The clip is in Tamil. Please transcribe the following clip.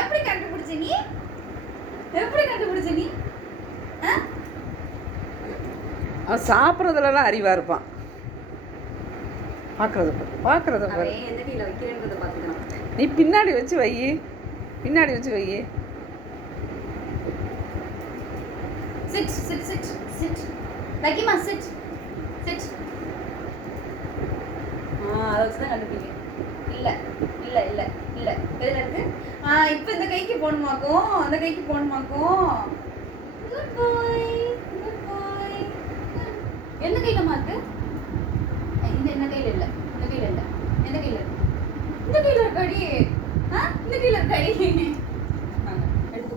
எப்படி கண்டுபிடிச்ச நீ? எப்படி கண்டுபிடிச்ச நீ? அவன் சாப்பிட்றதுலலாம் அறிவாக இருப்பான். பார்க்குறத பாரு. எந்த கையில் வைக்கிறேன்றதை பார்த்துக்கலாம். நீ பின்னாடி வச்சு வை. பின்னாடி வச்சு வை. சிட் சிட் சிட் சிட் லக்கிமா சிட் சிட். அதை வச்சு தான் கண்டுபிடிங்க. இல்லை இல்லை இல்லை இல்லை எதில் இருக்கு? இப்போ இந்த கைக்கு போகணுமாக்கும், அந்த கைக்கு போகணுமாக்கும். குட் பாய் குட் பாய். எந்த கையிலமா இருக்கு? இந்த கையில் இல்லை, இந்த கையில் இல்லை, எந்த கையில் இருக்கு? இந்த கையில் இருக்காடி. இந்த கையில் இருக்காடி. எடுத்து